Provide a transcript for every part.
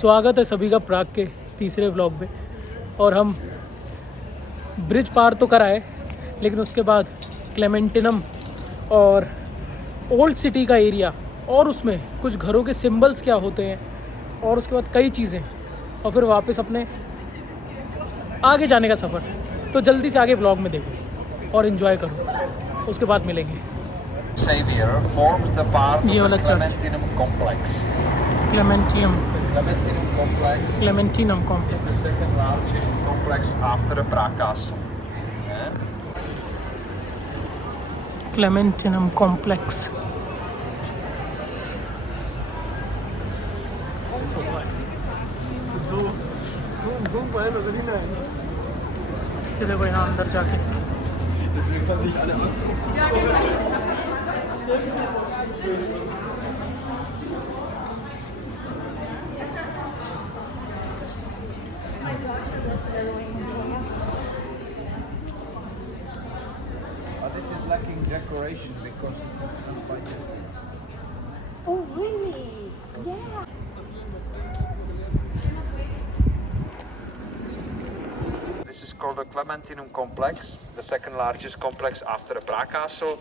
स्वागत है सभी का प्राग के तीसरे व्लॉग में। और हम ब्रिज पार तो कराए, लेकिन उसके बाद क्लेमेंटिनम और ओल्ड सिटी का एरिया और उसमें कुछ घरों के सिंबल्स क्या होते हैं और उसके बाद कई चीज़ें, और फिर वापस अपने आगे जाने का सफ़र। तो जल्दी से आगे व्लॉग में देखो और इन्जॉय करो, उसके बाद मिलेंगे। Xavier forms the part ये of वाला the church Clementinum complex. क्लेमेंटिनम Clementinum complex complex. is the second largest complex after the Prague castle. Yeah. Clementinum complex. ये देखो यहाँ अंदर जाके This is lacking decoration because it was done by Jesuits. Oh, really? Yeah. This is called the Clementinum complex, the second largest complex after the Prague castle,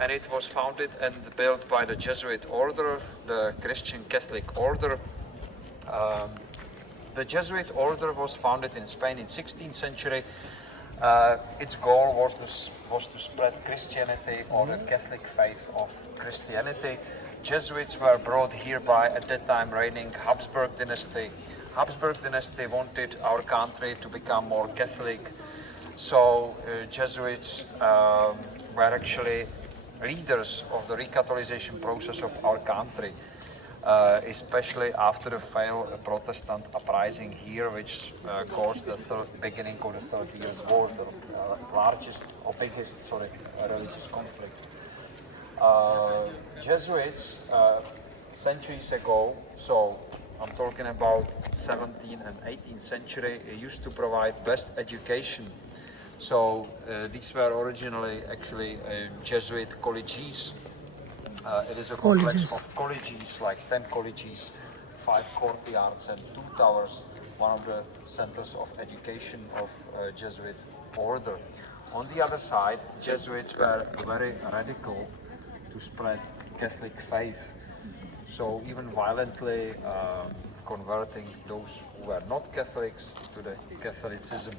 and it was founded and built by the Jesuit order, the Christian Catholic order. The Jesuit order was founded in Spain in 16th century. Its goal was to spread Christianity or the Catholic faith of Christianity. Jesuits were brought here by, at that time, reigning Habsburg dynasty. Habsburg dynasty wanted our country to become more Catholic, so Jesuits were actually leaders of the recatholization process of our country. Especially after the failed Protestant uprising here, which caused the beginning of the 30 Years' War, the biggest religious conflict. Jesuits, centuries ago, so I'm talking about 17th and 18th century, used to provide best education. So these were originally actually Jesuit colleges. It is a complex of colleges, like 10 colleges, 5 courtyards and 2 towers, one of the centers of education of Jesuit order. On the other side, Jesuits were very radical to spread Catholic faith, so even violently converting those who were not Catholics to the Catholicism.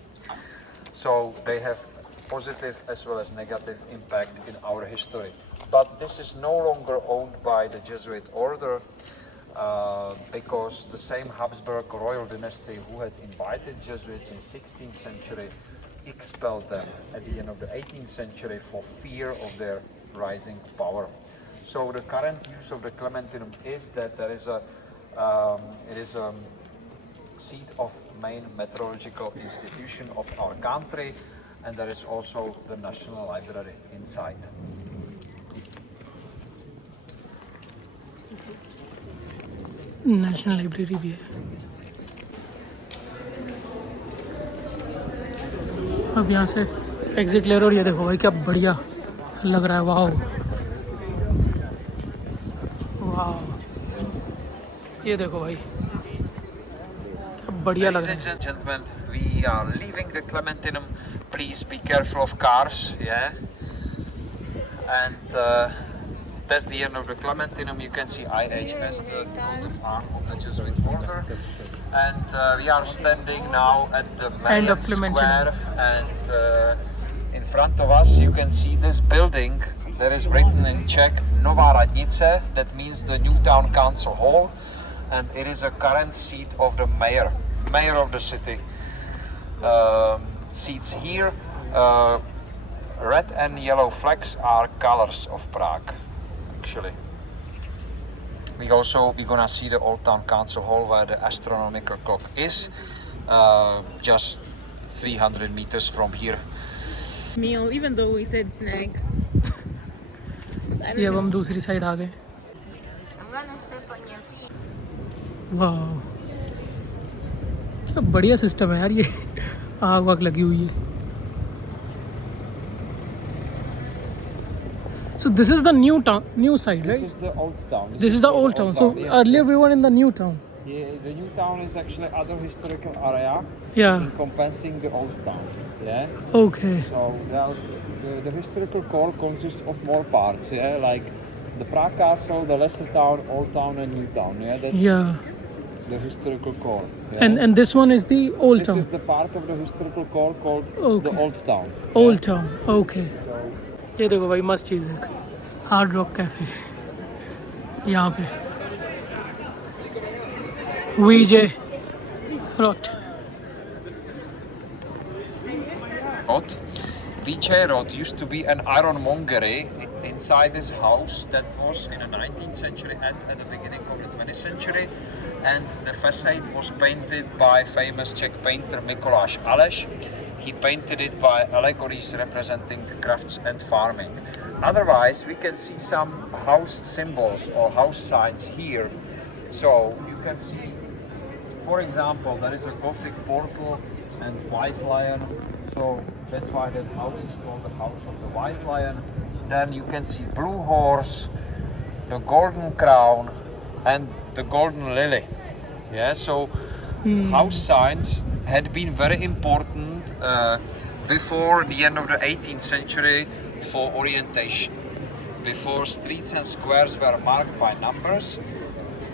So they have positive as well as negative impact in our history. But this is no longer owned by the Jesuit order because the same Habsburg royal dynasty who had invited Jesuits in 16th century expelled them at the end of the 18th century for fear of their rising power. So the current use of the Clementinum is that there is a seat of main meteorological institution of our country, and there is also the National Library inside. National library भी है। अब यहाँ से exit ले रहे हो और ये देखो भाई क्या बढ़िया लग रहा है। वाह वाह, ये देखो भाई क्या बढ़िया लग रहा है। Ladies and gentlemen, we are leaving the Clementinum. Please be careful of cars, yeah. And that's the end of the Clementinum. You can see IH as the coat of arms of the Jesuit order. And we are standing now at the End of main Clementinum. square, and in front of us you can see this building. There is written in Czech Nová Radnice, that means the new town council hall, and it is a current seat of the mayor of the city. Seats here. Red and yellow flags are colors of Prague, actually. We're gonna see the old town council hall where the astronomical clock is, just 300 meters from here. Meal, even though we said snacks. ये अब हम दूसरी side आ गए। I'm gonna step on your feet. वाह क्या बढ़िया system है यार, ये आग वाग लगी हुई है। So this is the new town, new side, right? This is the old town. This is the old town. So yeah. earlier we were in the new town. The new town is actually other historical area Yeah. encompassing the old town. Yeah. Okay. So the historical core consists of more parts. Yeah, like the Prague castle, the lesser town, old town, and new town. Yeah, that's Yeah. the historical core. Yeah? And this one is the old This town. is the part of the historical core called Okay. the old town. Old town. Okay. So ये देखो भाई मस्त चीज़ है, hard rock cafe यहाँ पे वीजे rot Rod. Vijay Rod used to be an ironmongery inside this house that was in the 19th century and at the beginning of the 20th century, and the facade was painted by famous Czech painter Mikuláš Aleš. He painted it by allegories representing crafts and farming. Otherwise, we can see some house symbols or house signs here. So you can see, for example, there is a Gothic portal and white lion. So that's why that house is called the House of the White Lion. Then you can see blue horse, the golden crown, and the golden lily. Yeah, so house signs had been very important before the end of the 18th century for orientation. Before streets and squares were marked by numbers,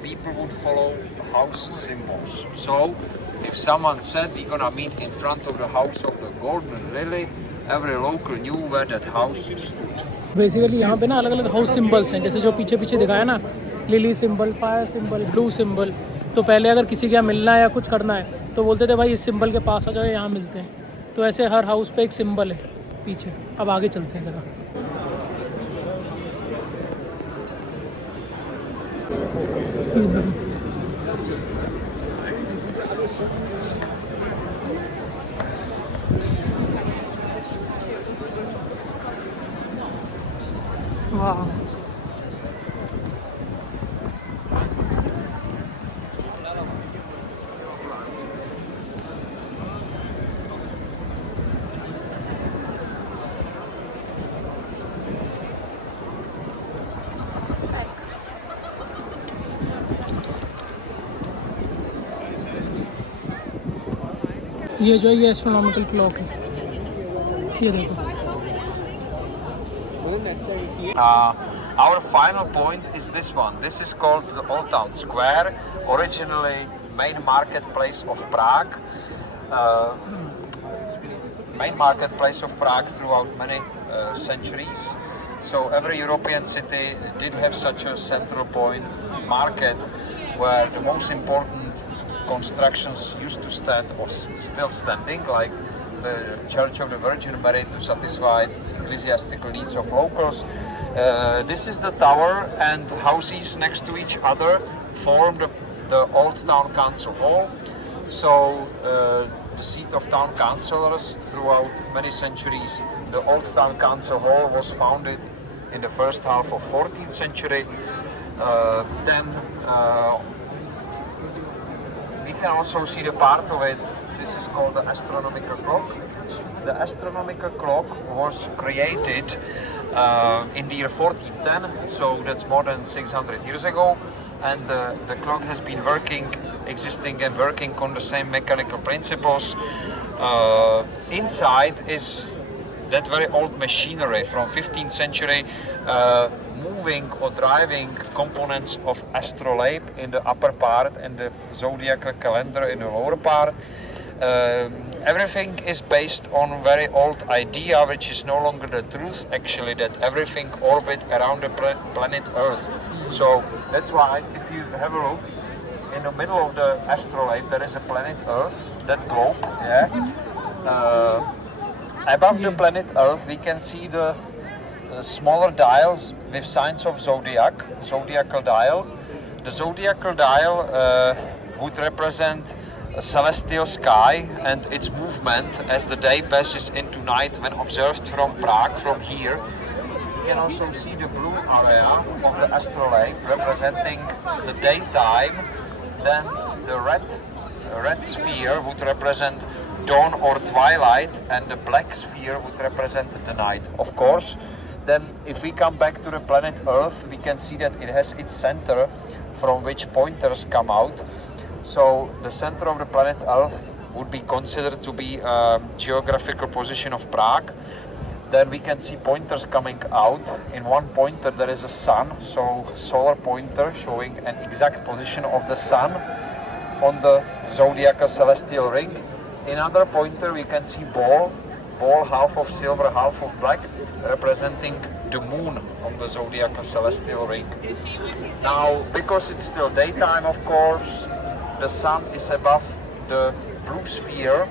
people would follow house symbols. So if someone said we're gonna meet in front of the house of the golden lily, every local knew where that house stood. Basically यहाँ पे ना अलग अलग house symbols हैं, जैसे जो पीछे पीछे दिखाया ना, lily symbol, fire symbol, blue symbol. तो पहले अगर किसी के यहाँ मिलना है या कुछ करना है तो बोलते थे भाई इस सिंबल के पास आ जाओ, यहाँ मिलते हैं। तो ऐसे हर हाउस पे एक सिंबल है पीछे। अब आगे चलते हैं ज़रा। वाह, ये जो है ये एस्ट्रोनॉमिकल क्लॉक है, ये देखो। Our final point is this one. This is called the Old Town Square, originally main marketplace of Prague. Main marketplace of Prague throughout many centuries. So every European city did have such a central point market where the most important constructions used to stand or still standing, like the Church of the Virgin Mary to satisfy ecclesiastical needs of locals. This is the tower, and houses next to each other form the Old Town Council Hall. So the seat of town councillors throughout many centuries. The Old Town Council Hall was founded in the first half of 14th century. Then we can also see the part of it. This is called the Astronomical clock. The Astronomical clock was created in the year 1410, so that's more than 600 years ago, and the clock has been existing and working on the same mechanical principles. Inside is that very old machinery from 15th century, moving or driving components of astrolabe in the upper part and the zodiacal calendar in the lower part. Everything is based on a very old idea, which is no longer the truth, actually, that everything orbits around the planet Earth. So that's why, if you have a look, in the middle of the astrolabe there is a planet Earth, that globe, yeah. Above the planet Earth we can see the smaller dials with signs of zodiacal dial. The zodiacal dial would represent a celestial sky and its movement as the day passes into night when observed from Prague, from here. You can also see the blue area of the astrolabe representing the daytime. Then the red sphere would represent dawn or twilight, and the black sphere would represent the night, of course. Then if we come back to the planet Earth, we can see that it has its center from which pointers come out. So the center of the planet Earth would be considered to be a geographical position of Prague. Then we can see pointers coming out. In one pointer there is a sun, so solar pointer showing an exact position of the sun on the zodiacal celestial ring. In another pointer we can see ball half of silver, half of black, representing the moon on the zodiacal celestial ring. Now, because it's still daytime, of course, the sun is above the blue sphere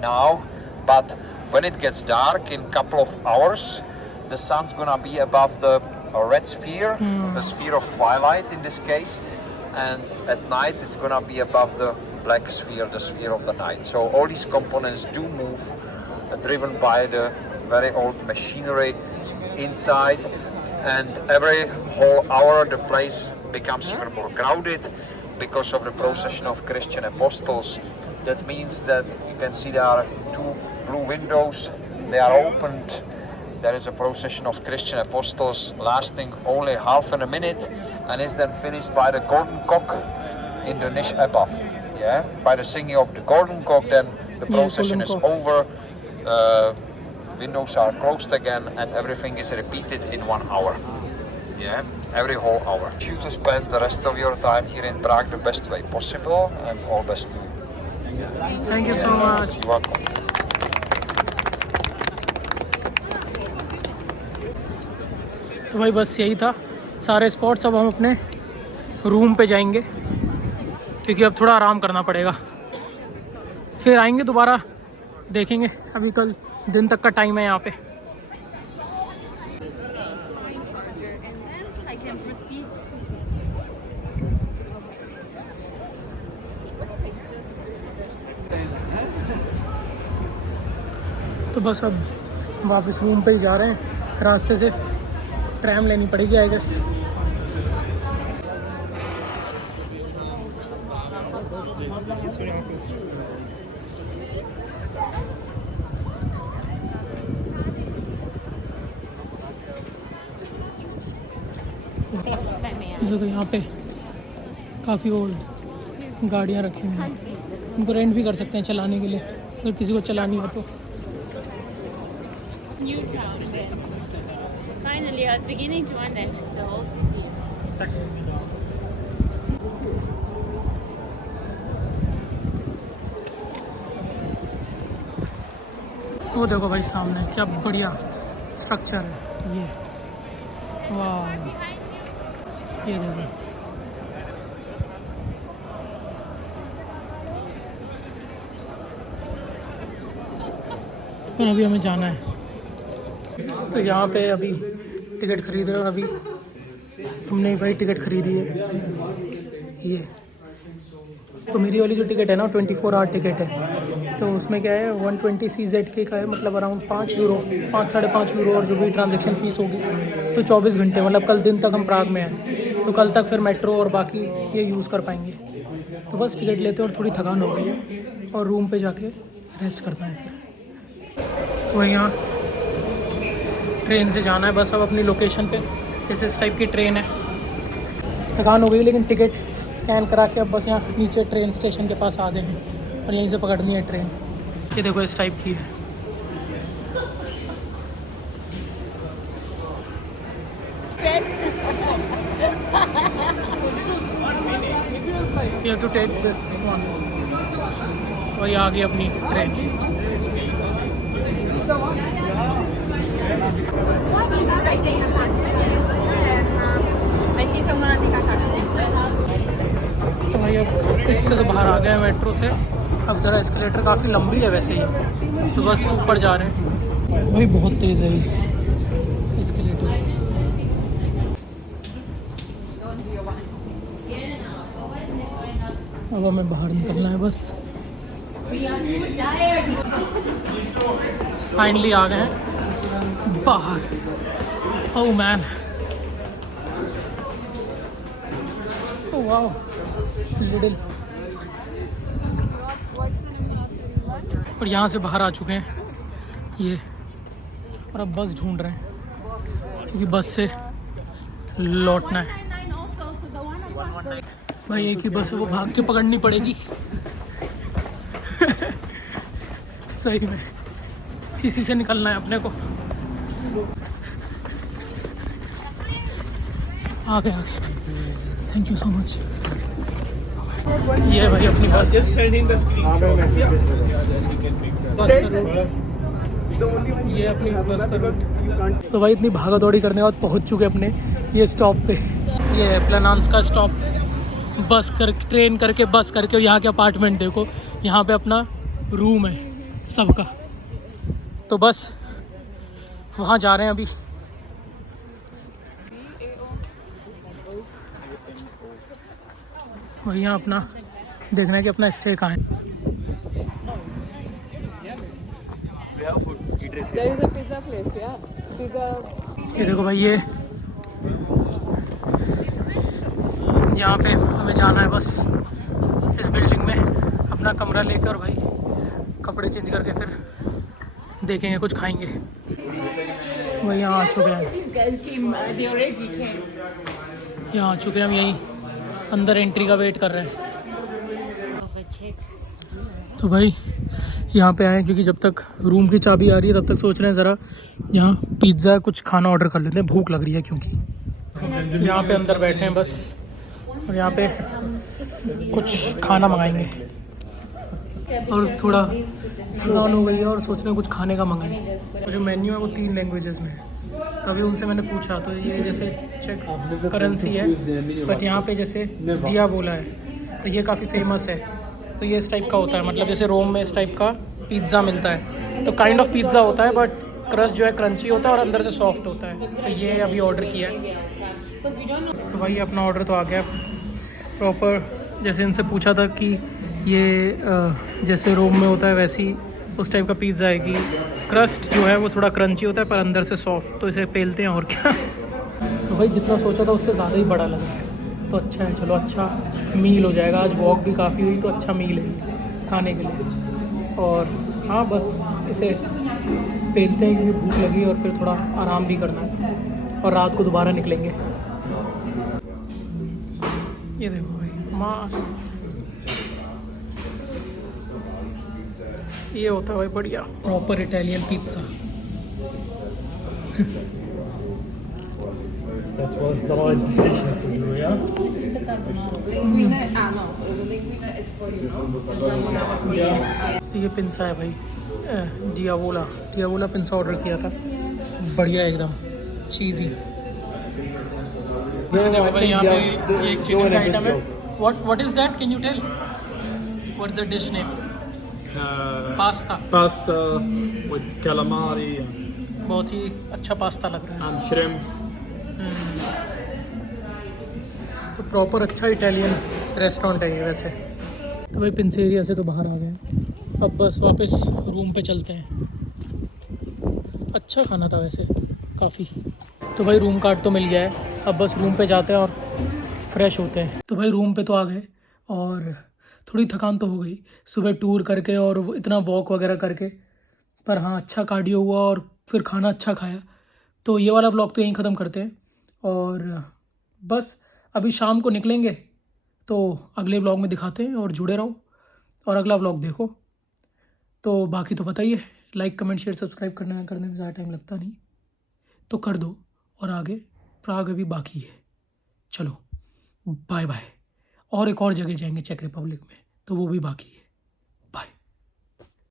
now, but when it gets dark in a couple of hours, the sun's gonna be above the red sphere, the sphere of twilight in this case, and at night it's gonna be above the black sphere, the sphere of the night. So all these components do move, driven by the very old machinery inside, and every whole hour the place becomes even more crowded because of the procession of Christian apostles. That means that you can see there are two blue windows, they are opened. There is a procession of Christian apostles lasting only half a minute and is then finished by the golden cock in the niche above. Yeah, by the singing of the golden cock, then the procession is over, windows are closed again, and everything is repeated in 1 hour. Yeah, every whole hour. You to spend the rest of your time here in Prague the best way possible, and all best to you. Thank you so much. You're welcome. तो भाई बस यही था सारे spots. अब हम अपने room पे जाएंगे क्योंकि अब थोड़ा आराम करना पड़ेगा, फिर आएंगे दोबारा, देखेंगे। अभी कल दिन तक का टाइम है यहाँ पे। तो बस अब वापस रूम पे ही जा रहे हैं। रास्ते से ट्रैम लेनी पड़ेगी आई गेस। देखो यहाँ पे काफ़ी ओल्ड गाड़ियाँ रखी हुई हैं, उनको रेंट भी कर सकते हैं चलाने के लिए अगर किसी को चलानी हो तो। New town again. Finally, I was beginning to wonder if the whole city is. वो देखो भाई सामने क्या बढ़िया स्ट्रक्चर है ये। वाह, ये देखो। और अभी हमें जाना है, तो यहाँ पे अभी टिकट खरीद रहे हो। अभी हमने भाई टिकट खरीदी है ये। तो मेरी वाली जो टिकट है ना 24 आवर टिकट है, तो उसमें क्या है 120 CZK का है, मतलब अराउंड 5 यूरो, 5-5.5 यूरो, और जो भी ट्रांजैक्शन फ़ीस होगी तो 24 घंटे, मतलब कल दिन तक हम प्राग में हैं, तो कल तक फिर मेट्रो और बाकी ये यूज़ कर पाएंगे। तो बस टिकट लेते और थोड़ी थकान हो गई है और रूम पे जाके रेस्ट करना है फिर। तो यहाँ ट्रेन से जाना है बस अब अपनी लोकेशन पे। जैसे इस टाइप की ट्रेन है, थकान हो गई लेकिन टिकट स्कैन करा के अब बस यहाँ नीचे ट्रेन स्टेशन के पास आ गए हैं और यहीं से पकड़नी है ट्रेन। ये देखो इस टाइप की है। You have to take this one। वही आ गई अपनी ट्रेन। तो भाई अब इससे तो बाहर आ गए हैं मेट्रो से। अब ज़रा एस्केलेटर काफ़ी लंबी है वैसे ही, तो बस ऊपर जा रहे हैं। भाई बहुत तेज़ है ये एस्केलेटर। अब हमें बाहर निकलना है बस। फाइनली आ गए हैं बाहर। Oh man, oh wow, little. और यहाँ से बाहर आ चुके हैं ये, और अब बस ढूंढ रहे हैं क्योंकि बस से लौटना है। भाई एक ही बस है, वो भाग के पकड़नी पड़ेगी। सही में इसी से निकलना है अपने को। आगे आगे, थैंक यू सो मच। ये है भाई अपनी बस। ये अपनी बस का रूट। तो भाई इतनी भागा दौड़ी करने के बाद पहुंच चुके अपने ये स्टॉप पे। ये है प्लेनांस का स्टॉप। बस कर ट्रेन करके बस करके, और यहाँ के अपार्टमेंट देखो, यहाँ पे अपना रूम है सबका। तो बस वहाँ जा रहे हैं अभी। और यहाँ अपना देखना है कि अपना स्टे कहाँ है। ये देखो भाई, ये यहाँ पे हमें जाना है बस इस बिल्डिंग में, अपना कमरा लेकर भाई कपड़े चेंज करके फिर देखेंगे, कुछ खाएंगे। वही यहाँ आ चुके हैं, यहाँ आ चुके हैं हम, यहीं अंदर एंट्री का वेट कर रहे हैं। तो भाई यहाँ पे आए क्योंकि जब तक रूम की चाबी आ रही है तब तक सोच रहे हैं ज़रा यहाँ पिज़्ज़ा कुछ खाना ऑर्डर कर लेते हैं, भूख लग रही है क्योंकि। यहाँ पे अंदर बैठे हैं बस, और यहाँ पे कुछ खाना मंगाएंगे। और थोड़ा फजान हो गई है और सोच रहे हैं कुछ खाने का मंगाएं। तो जो मेन्यू है वो 3 लैंग्वेजेस में है। तभी उनसे मैंने पूछा, तो ये जैसे चेक करेंसी है, बट यहाँ पे जैसे दिया बोला है, तो ये काफ़ी फेमस है। तो ये इस टाइप का होता है, मतलब जैसे रोम में इस टाइप का पिज़्ज़ा मिलता है, तो काइंड ऑफ पिज़्ज़ा होता है, बट क्रस्ट जो है क्रंची होता है और अंदर से सॉफ्ट होता है। तो ये अभी ऑर्डर किया है। तो भाई अपना ऑर्डर तो आ गया प्रॉपर, जैसे इनसे पूछा था कि ये जैसे रोम में होता है वैसी उस टाइप का पिज़्ज़ा है कि क्रस्ट जो है वो थोड़ा क्रंची होता है पर अंदर से सॉफ्ट। तो इसे पेलते हैं और क्या। तो भाई जितना सोचा था उससे ज़्यादा ही बड़ा लग रहा है, तो अच्छा है, चलो अच्छा मील हो जाएगा। आज वॉक भी काफ़ी हुई, तो अच्छा मील है खाने के लिए। और हाँ बस इसे पेलते हैं क्योंकि भूख लगी और फिर थोड़ा आराम भी करना है, और रात को दोबारा निकलेंगे। ये देखो भाई मस्त, ये होता है भाई बढ़िया proper Italian pizza. That was the right decision to do, yeah? तो ये पिंसा है भाई, डियावोला पिंसा ऑर्डर किया था, बढ़िया एकदम चीज़ी। देखो भाई यहाँ पे ये एक चिकन का आइटम है। What is that, can you tell what is the dish name? Pasta with calamari बहुत ही अच्छा पास्ता लग रहा है, and shrimps. तो प्रॉपर अच्छा इटालियन रेस्टोरेंट है ये वैसे। तो भाई पिंस एरिया से तो बाहर आ गए, अब बस वापस रूम पे चलते हैं। अच्छा खाना था वैसे काफ़ी। तो भाई रूम कार्ड तो मिल गया है, अब बस रूम पे जाते हैं और फ्रेश होते हैं। तो भाई रूम पे तो आ गए और थोड़ी थकान तो हो गई सुबह टूर करके और इतना वॉक वगैरह करके, पर हाँ अच्छा कार्डियो हुआ और फिर खाना अच्छा खाया। तो ये वाला ब्लॉग तो यहीं ख़त्म करते हैं, और बस अभी शाम को निकलेंगे, तो अगले ब्लॉग में दिखाते हैं, और जुड़े रहो और अगला ब्लॉग देखो। तो बाकी तो बताइए, लाइक कमेंट शेयर सब्सक्राइब करने में ज़्यादा टाइम लगता नहीं, तो कर दो। और आगे प्राग अभी बाकी है। चलो बाय बाय। और एक और जगह जाएंगे चेक रिपब्लिक में, तो वो भी बाकी है।